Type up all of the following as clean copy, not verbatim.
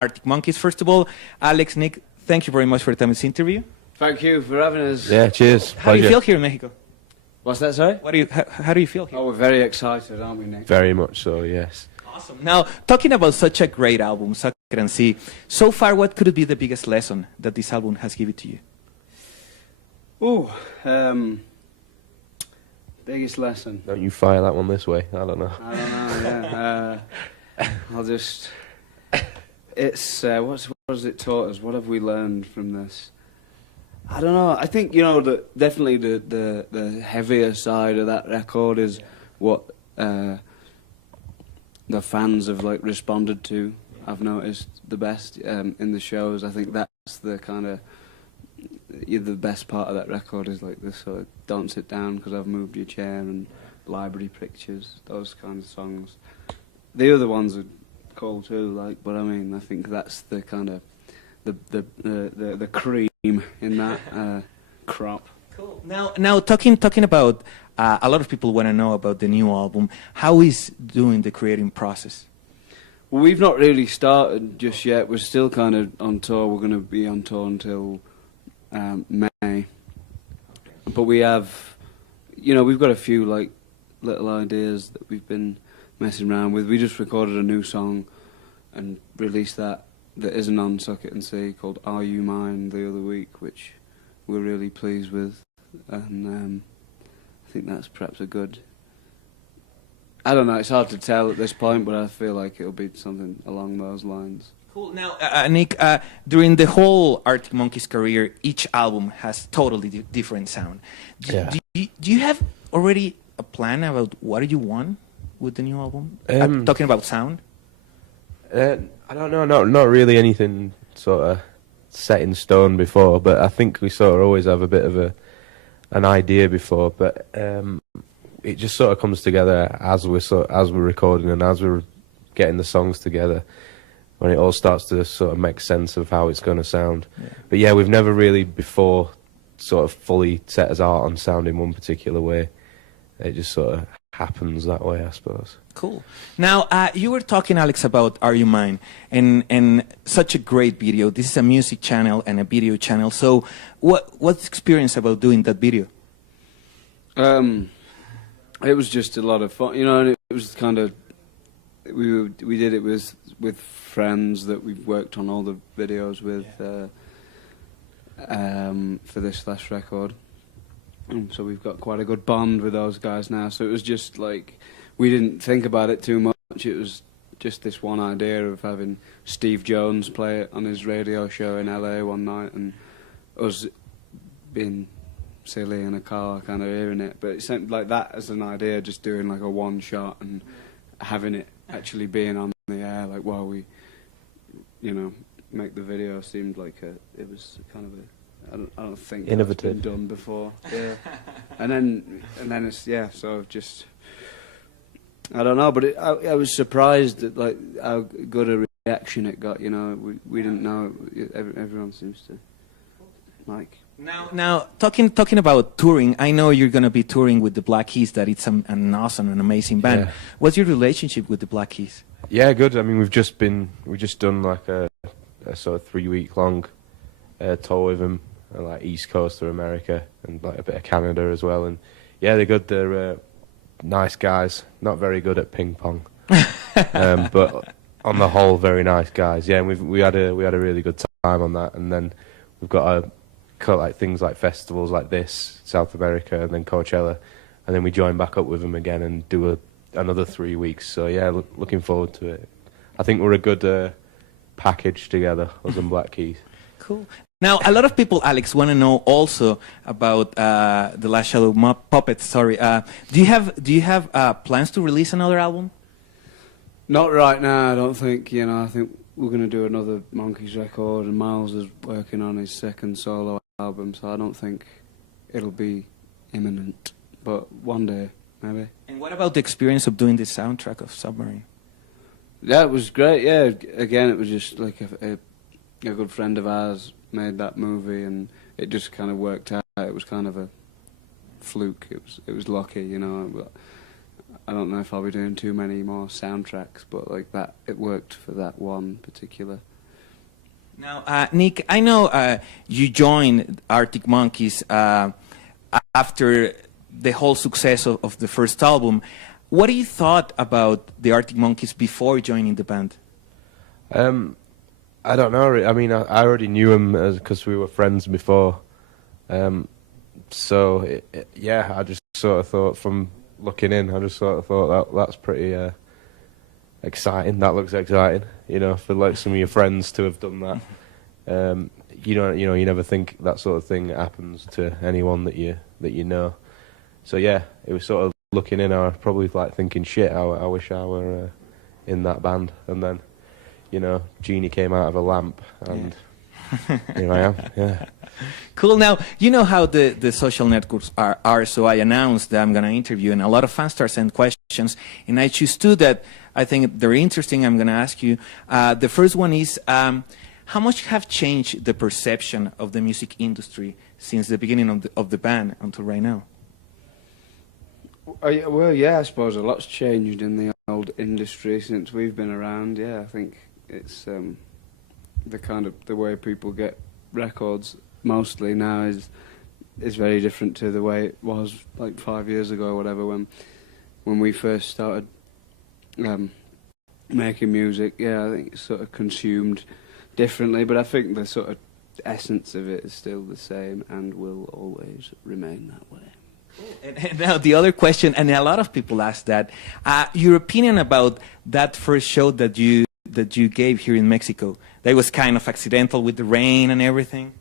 Arctic Monkeys. First of all, Alex, Nick, thank you very much for the time of this interview. Thank you for having us. Yeah, cheers. How do you feel here in Mexico? What's that, sorry? How do you feel here? Oh, we're very excited, aren't we, Nick? Very much so, yes. Awesome. Now, talking about such a great album, Suck It and See, so far, what could be the biggest lesson that this album has given to you? Biggest lesson. Don't you fire that one this way? I don't know. I don't know, yeah. I'll just... It's, what has it taught us? What have we learned from this? I don't know. I think, you know, definitely the heavier side of that record is what the fans have, like, responded to. I've noticed the best in the shows. I think that's the kind of... the best part of that record is like this sort of Don't Sit Down Because I've Moved Your Chair and Library Pictures, those kind of songs. The other ones are cool too, like, but I mean, I think that's the kind of the cream in that crop. Cool. Now talking about a lot of people want to know about the new album. How is doing the creating process? Well, we've not really started just yet. We're still kind of on tour. We're going to be on tour until May, but we have, you know, we've got a few like little ideas that we've been messing around with. We just recorded a new song and released that isn't on Suck It and See, called Are You Mine, the other week, which we're really pleased with, and I think that's perhaps a good, I don't know, it's hard to tell at this point, but I feel like it'll be something along those lines. Cool. Now, Nick, during the whole Arctic Monkeys career, each album has totally different sound. Do you have already a plan about what you want with the new album? Talking about sound? I don't know, not really anything sort of set in stone before, but I think we sort of always have a bit of an idea before, but it just sort of comes together as we're recording and as we're getting the songs together, when it all starts to sort of make sense of how it's going to sound. Yeah. But yeah, we've never really before sort of fully set as art on sound in one particular way. It just sort of happens that way, I suppose. Cool. Now, you were talking, Alex, about Are You Mine? And such a great video. This is a music channel and a video channel. So what's the experience about doing that video? It was just a lot of fun, you know, and it was kind of, we did it with friends that we've worked on all the videos with for this last record. So we've got quite a good bond with those guys now. So it was just like, we didn't think about it too much. It was just this one idea of having Steve Jones play it on his radio show in LA one night, and us being silly in a car kind of hearing it. But it seemed like that as an idea, just doing like a one shot and having it actually being on the air, like while we, you know, make the video, seemed like it was kind of I don't think innovative. That's been done before. Yeah. and then it's, yeah, so just, I don't know, but I was surprised at like how good a reaction it got, you know. We didn't know, everyone seems to like. Now talking about touring, I know you're going to be touring with the Black Keys, that it's an awesome and amazing band. Yeah. What's your relationship with the Black Keys? Yeah, good. I mean, we've just done like a sort of 3-week long tour with them, like East Coast of America and like a bit of Canada as well. And yeah, they're good. They're nice guys. Not very good at ping pong, but on the whole, very nice guys. Yeah, and we had a really good time on that. And then we've got like things like festivals like this, South America, and then Coachella, and then we join back up with them again and do another 3 weeks. So yeah, looking forward to it. I think we're a good package together, us and Black Keys. Cool. Now, a lot of people, Alex, want to know also about the Last Shadow Puppets. Sorry, do you have plans to release another album? Not right now, I don't think. You know, I think we're going to do another Monkeys record, and Miles is working on his second solo album, so I don't think it'll be imminent. But one day, maybe. And what about the experience of doing the soundtrack of Submarine? Yeah, it was great. Yeah, again, it was just like a good friend of ours made that movie, and it just kind of worked out. It was kind of a fluke. It was lucky, you know. I don't know if I'll be doing too many more soundtracks, but like that, it worked for that one particular Now, Nick, I know you joined Arctic Monkeys after the whole success of the first album. What do you thought about the Arctic Monkeys before joining the band? I don't know. I mean, I already knew him because we were friends before. So yeah, I just sort of thought from looking in, I just sort of thought that's pretty exciting. That looks exciting, you know, for like some of your friends to have done that. You never think that sort of thing happens to anyone that you know. So yeah, it was sort of looking in. I was probably like thinking, shit, I wish I were in that band. And then, you know, Genie came out of a lamp, and here I am. Yeah. Cool. Now, you know how the social networks are, so I announced that I'm going to interview, and a lot of fans start sending questions, and I choose two that I think they're interesting. I'm going to ask you. The first one is, how much have changed the perception of the music industry since the beginning of the band until right now? Well, yeah, I suppose a lot's changed in the old industry since we've been around. Yeah, I think it's the way people get records mostly now is very different to the way it was like 5 years ago or whatever when we first started making music. Yeah, I think it's sort of consumed differently, but I think the sort of essence of it is still the same and will always remain that way. And now the other question, and a lot of people ask that, your opinion about that first show that you gave here in Mexico. That was kind of accidental with the rain and everything.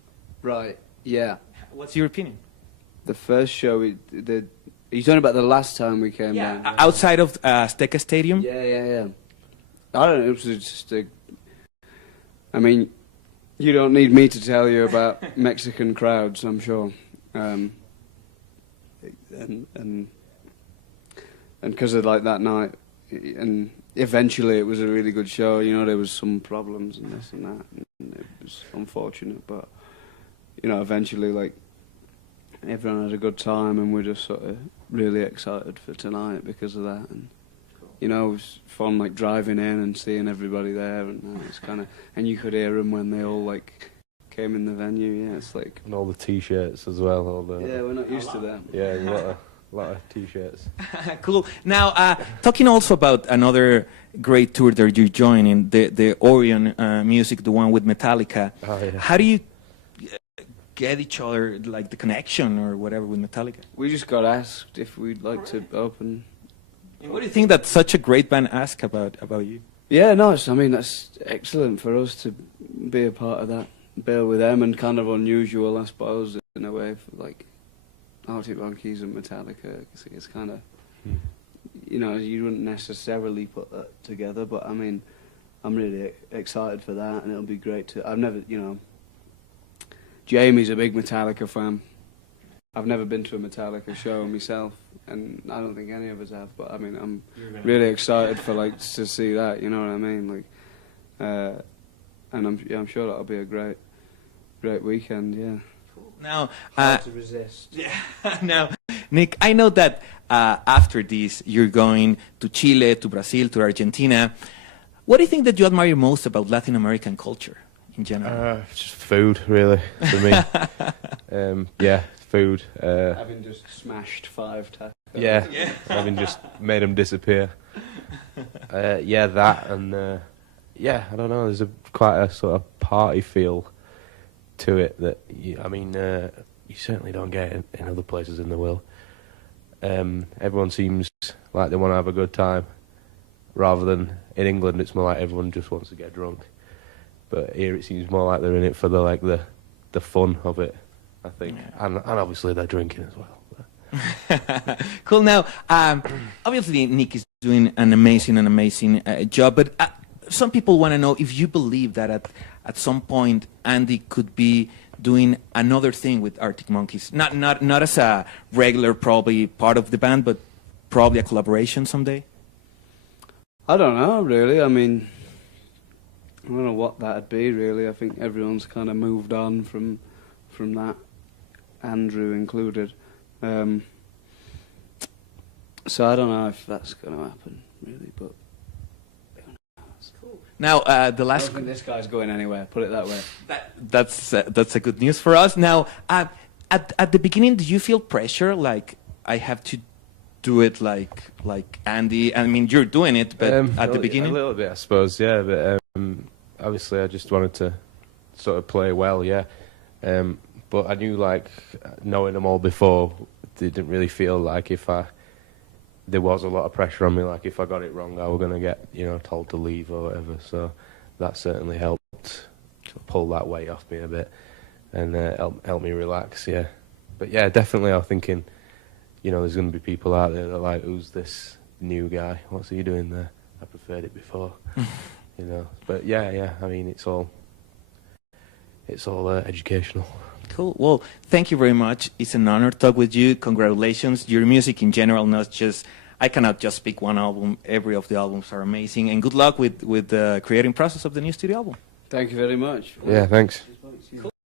Right. Yeah. What's your opinion? The first show are you talking about the last time we came down? Outside of Azteca Stadium. Yeah. I don't know. It was just I mean, you don't need me to tell you about Mexican crowds, I'm sure. And because of like that night, and eventually it was a really good show. You know, there was some problems and this and that, and it was unfortunate, but you know, eventually like everyone had a good time, and we're just sort of really excited for tonight because of that. And you know, it was fun like driving in and seeing everybody there, and it's kind of, and you could hear them when they all like came in the venue. Yeah, it's like, and all the T-shirts as well. Yeah, we're not used to that. Yeah, a lot of T-shirts. Cool. Now, talking also about another great tour that you're joining, the Orion music, the one with Metallica. Oh, yeah. How do you get each other, like the connection or whatever with Metallica? We just got asked if we'd like to open. And what do you think that such a great band asked about you? Yeah, no, I mean, that's excellent for us to be a part of that bill with them, and kind of unusual, I suppose, in a way, for like Arctic Monkeys and Metallica. It's kind of, you know, you wouldn't necessarily put that together, but I mean, I'm really excited for that, and it'll be great to. I've never, you know, Jamie's a big Metallica fan. I've never been to a Metallica show myself, and I don't think any of us have. But I mean, I'm really excited for like to see that. You know what I mean? Like, and I'm sure that'll be a great weekend. Yeah. Now, hard to resist. Yeah. Now, Nick, I know that after this you're going to Chile, to Brazil, to Argentina. What do you think that you admire most about Latin American culture in general? Just food, really, for me. Yeah, food. Having just smashed 5 tacos. Yeah, having just made them disappear. Yeah, that, and yeah, I don't know. There's quite a sort of party feel to it that you certainly don't get in other places in the world. Everyone seems like they want to have a good time, rather than in England it's more like everyone just wants to get drunk. But here it seems more like they're in it for the fun of it, I think, and obviously they're drinking as well. Cool. Now, obviously Nick is doing an amazing job, but some people want to know if you believe that at some point Andy could be doing another thing with Arctic Monkeys, not as a regular probably part of the band, but probably a collaboration someday. I don't know, really. I mean, I don't know what that'd be, really. I think everyone's kind of moved on from that, Andrew included. So I don't know if that's going to happen, really, but... Now, the I don't last think this guy's going anywhere. Put it that way. that's a good news for us. Now, at the beginning, do you feel pressure? Like I have to do it like Andy. I mean, you're doing it, but at the beginning, a little bit, I suppose. Yeah, but obviously, I just wanted to sort of play well. Yeah, but I knew, like, knowing them all before, it didn't really feel like there was a lot of pressure on me. Like if I got it wrong, I was going to get, told to leave or whatever. So that certainly helped to pull that weight off me a bit and help me relax. Yeah, but yeah, definitely I was thinking, there's going to be people out there that are like, who's this new guy? What's he doing there? I preferred it before, But yeah. I mean, it's all educational. cool. Well, thank you very much. It's an honor to talk with you. Congratulations. Your music in general, not just, I cannot just pick one album. Every of the albums are amazing. And good luck with the creating process of the new studio album. Thank you very much. Yeah, thanks.